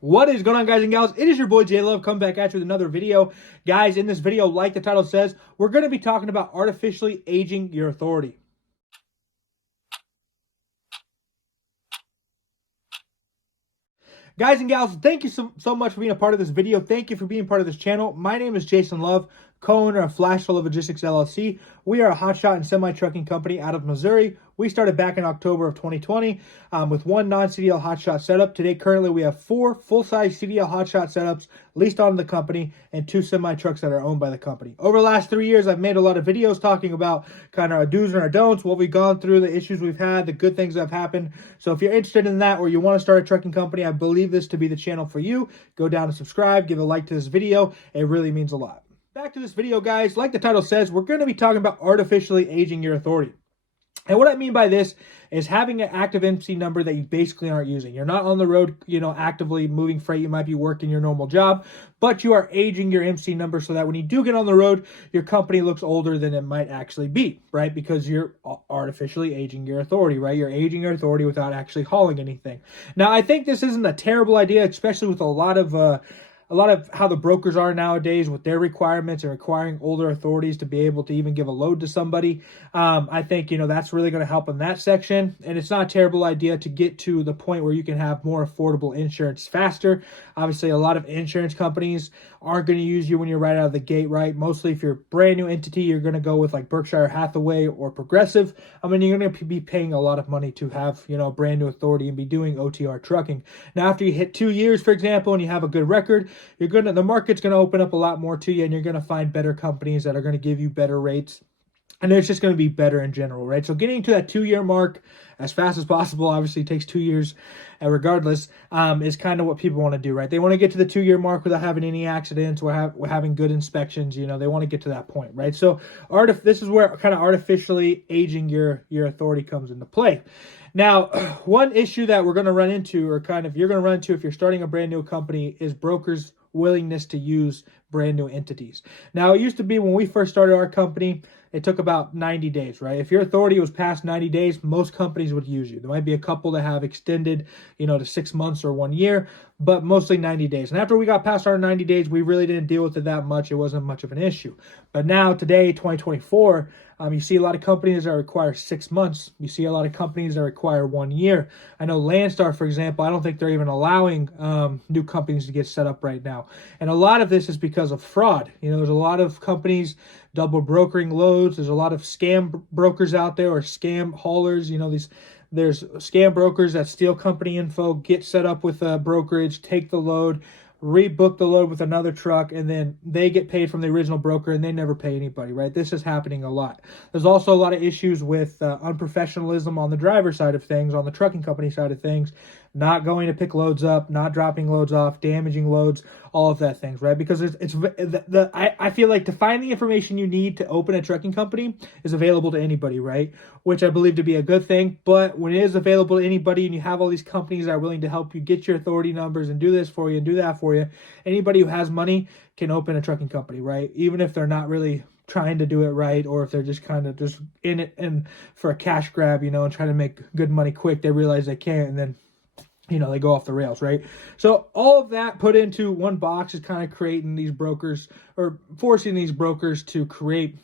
What is going on, guys and gals? It is your boy J Love coming back at you with another video. Guys, in this video, like the title says, we're going to be talking about artificially aging your authority. Guys and gals, thank you so much for being a part of this video. Thank you for being part of this channel. My name is Jason Love, co-owner of Flash Flow Logistics LLC. We are a hotshot and semi-trucking company out of Missouri. We started back in October of 2020 with one non-CDL hotshot setup. Today, currently, we have 4 full-size CDL hotshot setups leased on the company and 2 semi-trucks that are owned by the company. Over the last 3 years, I've made a lot of videos talking about kind of our do's and our don'ts, what we've gone through, the issues we've had, the good things that have happened. So if you're interested in that or you want to start a trucking company, I believe this to be the channel for you. Go down and subscribe, give a like to this video. It really means a lot. Back to this video, guys. Like the title says, we're going to be talking about artificially aging your authority. And what I mean by this is having an active MC number that you basically aren't using. You're not on the road, actively moving freight. You might be working your normal job, but you are aging your MC number so that when you do get on the road, your company looks older than it might actually be, right? Because you're artificially aging your authority, right? You're aging your authority without actually hauling anything. Now, I think this isn't a terrible idea, especially with a lot of how the brokers are nowadays with their requirements and requiring older authorities to be able to even give a load to somebody. I think, that's really going to help in that section. And it's not a terrible idea to get to the point where you can have more affordable insurance faster. Obviously, a lot of insurance companies aren't going to use you when you're right out of the gate, right? Mostly if you're a brand new entity, you're going to go with like Berkshire Hathaway or Progressive. I mean, you're going to be paying a lot of money to have, a brand new authority and be doing OTR trucking. Now, after you hit 2 years, for example, and you have a good record, the market's going to open up a lot more to you, and you're going to find better companies that are going to give you better rates. And it's just going to be better in general, right? So getting to that 2-year mark as fast as possible, obviously it takes 2 years regardless, is kind of what people want to do, right? They want to get to the 2-year mark without having any accidents or having good inspections. They want to get to that point, right? So this is where kind of artificially aging your authority comes into play. Now, one issue that we're going to run into, or kind of you're going to run into if you're starting a brand new company, is brokers' willingness to use brand new entities. Now, it used to be when we first started our company, it took about 90 days, right? If your authority was past 90 days, most companies would use you. There might be a couple that have extended, to 6 months or 1 year, but mostly 90 days. And after we got past our 90 days, we really didn't deal with it that much. It wasn't much of an issue. But now, today, 2024, you see a lot of companies that require 6 months. You see a lot of companies that require 1 year. I know Landstar, for example, I don't think they're even allowing new companies to get set up right now. And a lot of this is because of fraud. There's a lot of companies double brokering loads. There's a lot of scam brokers out there, or scam haulers. There's scam brokers that steal company info, get set up with a brokerage, take the load, rebook the load with another truck, and then they get paid from the original broker and they never pay anybody, right? This is happening a lot. There's also a lot of issues with unprofessionalism on the driver side of things, on the trucking company side of things, not going to pick loads up, not dropping loads off, damaging loads, all of that things, right? Because I feel like to find the information you need to open a trucking company is available to anybody, right? Which I believe to be a good thing. But when it is available to anybody and you have all these companies that are willing to help you get your authority numbers and do this for you and do that for you, anybody who has money can open a trucking company, right? Even if they're not really trying to do it right, or if they're just kind of just in it and for a cash grab, and trying to make good money quick, they realize they can't, and then they go off the rails, right? So all of that put into one box is kind of creating these brokers, or forcing these brokers to create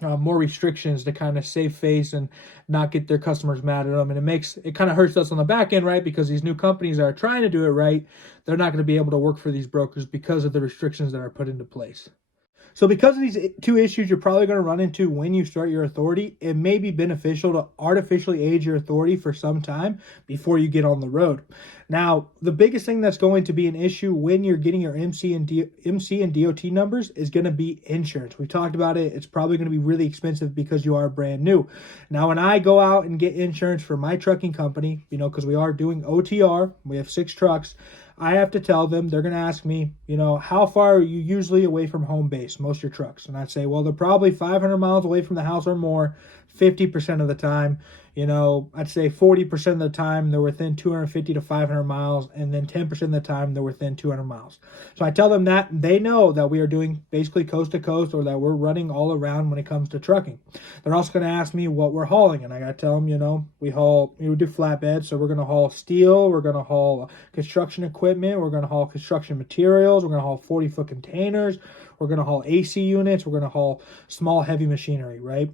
more restrictions to kind of save face and not get their customers mad at them. And it kind of hurts us on the back end, right? Because these new companies that are trying to do it right, they're not going to be able to work for these brokers because of the restrictions that are put into place. So because of these 2 issues you're probably going to run into when you start your authority, it may be beneficial to artificially age your authority for some time before you get on the road. Now, the biggest thing that's going to be an issue when you're getting your MC and DOT numbers is going to be insurance. We talked about it. It's probably going to be really expensive because you are brand new. Now, when I go out and get insurance for my trucking company, because we are doing OTR, we have 6 trucks, I have to tell them, they're going to ask me, how far are you usually away from home base, most of your trucks? And I'd say, well, they're probably 500 miles away from the house or more, 50% of the time. I'd say 40% of the time they're within 250 to 500 miles, and then 10% of the time they're within 200 miles. So I tell them that they know that we are doing basically coast to coast, or that we're running all around when it comes to trucking. They're also going to ask me what we're hauling, and I got to tell them, we do flatbed, so we're going to haul steel, we're going to haul construction equipment, we're going to haul construction materials, we're going to haul 40-foot containers, we're going to haul AC units, we're going to haul small heavy machinery, right?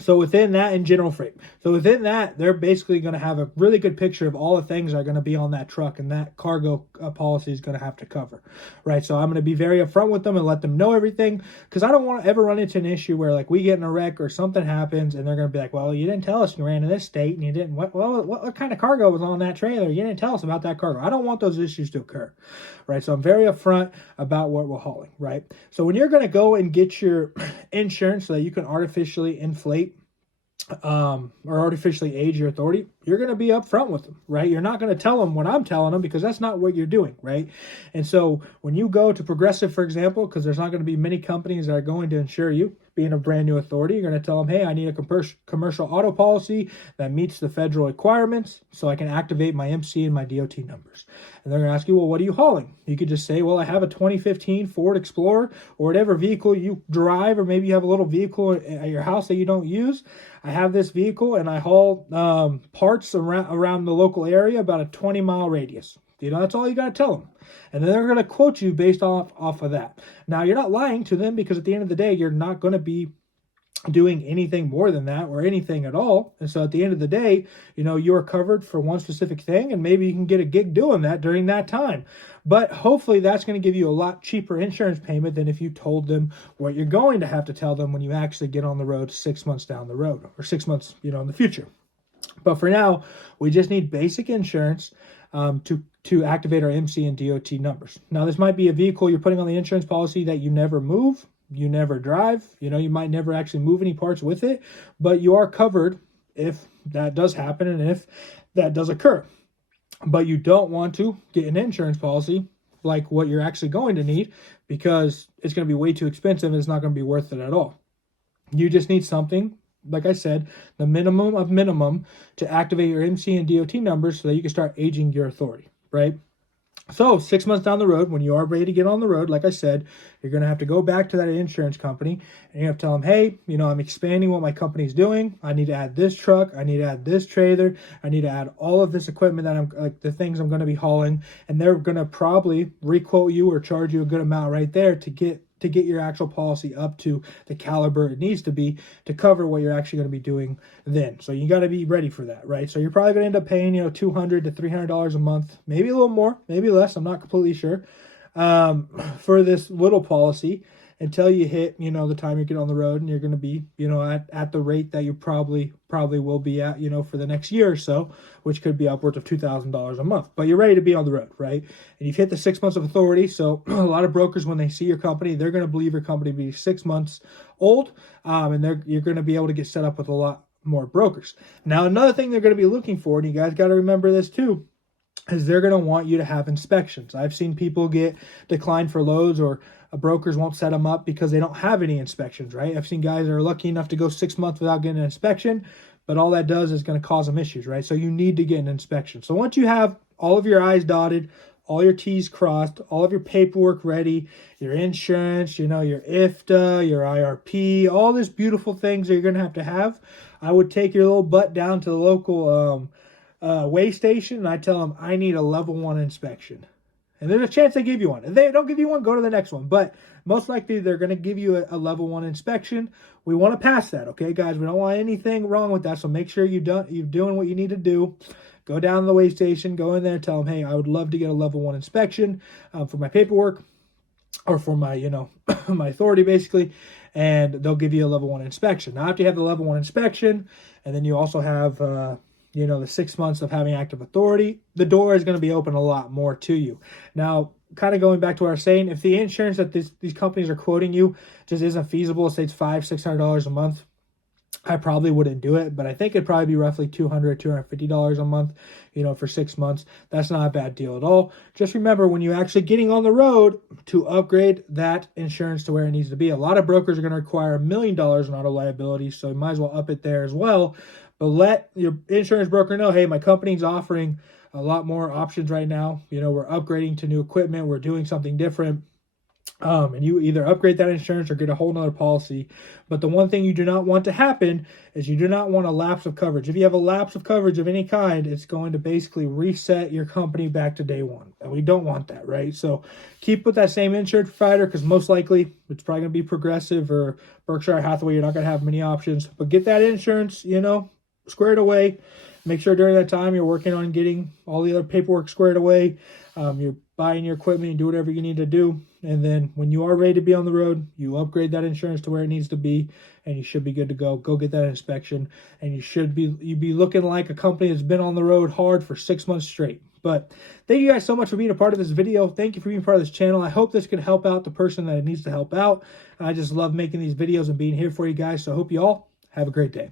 So within that, and general freight. So within that, they're basically going to have a really good picture of all the things that are going to be on that truck, and that cargo policy is going to have to cover, right? So I'm going to be very upfront with them and let them know everything, because I don't want to ever run into an issue where like we get in a wreck or something happens and they're going to be like, well, you didn't tell us you ran to this state, and you didn't, what kind of cargo was on that trailer? You didn't tell us about that cargo. I don't want those issues to occur, right? So I'm very upfront about what we're hauling, right? So when you're going to go and get your insurance so that you can artificially inflate or artificially age your authority, you're going to be upfront with them, right? You're not going to tell them what I'm telling them, because that's not what you're doing, right? And so when you go to Progressive, for example, because there's not going to be many companies that are going to insure you, being a brand new authority, you're going to tell them, hey, I need a commercial auto policy that meets the federal requirements so I can activate my MC and my DOT numbers. And they're going to ask you, well, what are you hauling? You could just say, well, I have a 2015 Ford Explorer, or whatever vehicle you drive, or maybe you have a little vehicle at your house that you don't use. I have this vehicle and I haul parts around the local area, about a 20-mile radius. That's all you got to tell them. And then they're going to quote you based off of that. Now, you're not lying to them, because at the end of the day, you're not going to be doing anything more than that, or anything at all. And so at the end of the day, you are covered for one specific thing, and maybe you can get a gig doing that during that time. But hopefully that's going to give you a lot cheaper insurance payment than if you told them what you're going to have to tell them when you actually get on the road 6 months down the road, or 6 months, in the future. But for now, we just need basic insurance to activate our MC and DOT numbers. Now, this might be a vehicle you're putting on the insurance policy that you never move, you never drive, you might never actually move any parts with it, but you are covered if that does happen and if that does occur. But you don't want to get an insurance policy like what you're actually going to need, because it's going to be way too expensive and it's not going to be worth it at all. You just need something, like I said, the minimum of minimum to activate your MC and DOT numbers so that you can start aging your authority, right? So 6 months down the road, when you are ready to get on the road, like I said, you're going to have to go back to that insurance company and you have to tell them, hey, I'm expanding what my company's doing. I need to add this truck. I need to add this trailer. I need to add all of this equipment that I'm like the things I'm going to be hauling. And they're going to probably requote you or charge you a good amount right there to get your actual policy up to the caliber it needs to be to cover what you're actually going to be doing then. So you got to be ready for that, right? So you're probably going to end up paying, $200 to $300 a month, maybe a little more, maybe less. I'm not completely sure, for this little policy until you hit, the time you get on the road, and you're going to be, at the rate that you probably will be at, for the next year or so, which could be upwards of $2,000 a month. But you're ready to be on the road, right? And you've hit the 6 months of authority. So a lot of brokers, when they see your company, they're going to believe your company to be 6 months old, and you're going to be able to get set up with a lot more brokers. Now, another thing they're going to be looking for, and you guys got to remember this too, is they're going to want you to have inspections. I've seen people get declined for loads, or brokers won't set them up because they don't have any inspections, right? I've seen guys that are lucky enough to go 6 months without getting an inspection, but all that does is going to cause them issues, right? So you need to get an inspection. So once you have all of your I's dotted, all your T's crossed, all of your paperwork ready, your insurance, your IFTA, your IRP, all these beautiful things that you're going to have, I would take your little butt down to the local weigh station, and I tell them, I need a level 1 inspection. And there's a chance they give you one. If they don't give you one, go to the next one. But most likely they're going to give you a level 1 inspection. We want to pass that, okay, guys? We don't want anything wrong with that. So make sure you're doing what you need to do. Go down to the weigh station, go in there, tell them, hey, I would love to get a level 1 inspection for my paperwork, or for my, my authority, basically. And they'll give you a level 1 inspection. Now, after you have the level 1 inspection, and then you also have the 6 months of having active authority, the door is going to be open a lot more to you. Now, kind of going back to what I was saying, if the insurance that these companies are quoting you just isn't feasible, say it's $500-$600 a month, I probably wouldn't do it, but I think it'd probably be roughly $200-$250 a month, for 6 months. That's not a bad deal at all. Just remember, when you're actually getting on the road, to upgrade that insurance to where it needs to be. A lot of brokers are going to require $1 million in auto liability, so you might as well up it there as well. But let your insurance broker know, hey, my company's offering a lot more options right now. You know, we're upgrading to new equipment. We're doing something different. And you either upgrade that insurance or get a whole nother policy. But the one thing you do not want to happen is you do not want a lapse of coverage. If you have a lapse of coverage of any kind, it's going to basically reset your company back to day one. And we don't want that, right? So keep with that same insurance provider, because most likely it's probably going to be Progressive or Berkshire Hathaway. You're not going to have many options. But get that insurance, you know, squared away. Make sure during that time you're working on getting all the other paperwork squared away. You're buying your equipment and do whatever you need to do. And then when you are ready to be on the road, you upgrade that insurance to where it needs to be, and you should be good to go. Go get that inspection, and you'd be looking like a company that's been on the road hard for 6 months straight. But thank you guys so much for being a part of this video. Thank you for being part of this channel. I hope this could help out the person that it needs to help out. I just love making these videos and being here for you guys. So I hope you all have a great day.